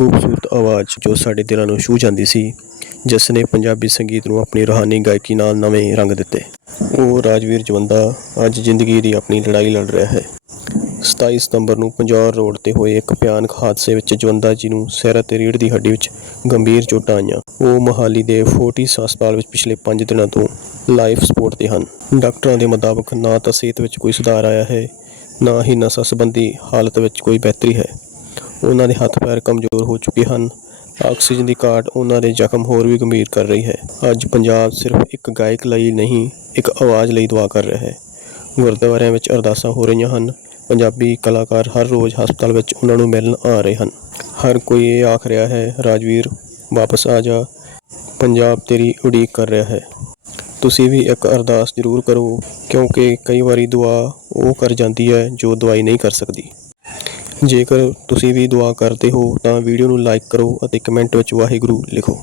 ਖੂਬਸੂਰਤ ਆਵਾਜ਼ ਜੋ ਸਾਡੇ ਦਿਲਾਂ ਨੂੰ ਛੂਹ ਜਾਂਦੀ ਸੀ, ਜਿਸ ਨੇ ਪੰਜਾਬੀ ਸੰਗੀਤ ਨੂੰ ਆਪਣੀ ਰੂਹਾਨੀ ਗਾਇਕੀ ਨਾਲ ਨਵੇਂ ਰੰਗ ਦਿੱਤੇ। ਉਹ ਰਾਜਵੀਰ ਜਵੰਦਾ ਅੱਜ ਜ਼ਿੰਦਗੀ ਦੀ ਆਪਣੀ ਲੜਾਈ ਲੜ ਰਿਹਾ ਹੈ। 27 ਸਤੰਬਰ ਨੂੰ ਪੰਜੌਰ ਰੋਡ ਤੇ ਹੋਏ ਇੱਕ ਭਿਆਨਕ ਹਾਦਸੇ ਵਿੱਚ ਜਵੰਦਾ ਜੀ ਨੂੰ ਸਿਰ ਅਤੇ ਰੀੜ੍ਹ ਦੀ ਹੱਡੀ ਵਿੱਚ ਗੰਭੀਰ ਚੋਟਾਂ ਆਈਆਂ। ਉਹ ਮੋਹਾਲੀ ਦੇ ਫੋਰਟਿਸ ਹਸਪਤਾਲ ਵਿੱਚ ਪਿਛਲੇ 5 ਦਿਨਾਂ ਤੋਂ ਲਾਈਫ ਸਪੋਰਟ ਤੇ ਹਨ। ਡਾਕਟਰਾਂ ਦੇ ਮੁਤਾਬਕ ਨਾ ਤਾਂ ਸਿਹਤ ਵਿੱਚ ਕੋਈ ਸੁਧਾਰ ਆਇਆ ਹੈ, ਨਾ ਹੀ ਨਸ਼ਾ ਸੰਬੰਧੀ ਹਾਲਤ ਵਿੱਚ ਕੋਈ ਬਿਹਤਰੀ ਹੈ। ਉਹਨਾਂ ਦੇ ਹੱਥ ਪੈਰ ਕਮਜ਼ੋਰ ਹੋ ਚੁੱਕੇ ਹਨ। ਆਕਸੀਜਨ ਦੀ ਘਾਟ ਉਹਨਾਂ ਦੇ ਜ਼ਖਮ ਹੋਰ ਵੀ ਗੰਭੀਰ ਕਰ ਰਹੀ ਹੈ। ਅੱਜ ਪੰਜਾਬ ਸਿਰਫ ਇੱਕ ਗਾਇਕ ਲਈ ਨਹੀਂ, ਇੱਕ ਆਵਾਜ਼ ਲਈ ਦੁਆ ਕਰ ਰਿਹਾ ਹੈ। ਗੁਰਦੁਆਰਿਆਂ ਵਿੱਚ ਅਰਦਾਸਾਂ ਹੋ ਰਹੀਆਂ ਹਨ। ਪੰਜਾਬੀ ਕਲਾਕਾਰ ਹਰ ਰੋਜ਼ ਹਸਪਤਾਲ ਵਿੱਚ ਉਹਨਾਂ ਨੂੰ ਮਿਲਣ ਆ ਰਹੇ ਹਨ। ਹਰ ਕੋਈ ਇਹ ਆਖ ਰਿਹਾ ਹੈ, ਰਾਜਵੀਰ, ਵਾਪਸ ਆ ਜਾ। ਪੰਜਾਬ ਤੇਰੀ ਉਡੀਕ ਕਰ ਰਿਹਾ ਹੈ। ਤੁਸੀਂ ਵੀ ਇੱਕ ਅਰਦਾਸ ਜ਼ਰੂਰ ਕਰੋ, ਕਿਉਂਕਿ ਕਈ ਵਾਰੀ ਦੁਆ ਉਹ ਕਰ ਜਾਂਦੀ ਹੈ ਜੋ ਦਵਾਈ ਨਹੀਂ ਕਰ ਸਕਦੀ। ਜੇਕਰ ਤੁਸੀਂ ਵੀ ਦੁਆ ਕਰਦੇ ਹੋ ਤਾਂ ਵੀਡੀਓ ਨੂੰ ਲਾਈਕ ਕਰੋ ਅਤੇ ਕਮੈਂਟ ਵਿੱਚ ਵਾਹਿਗੁਰੂ ਲਿਖੋ।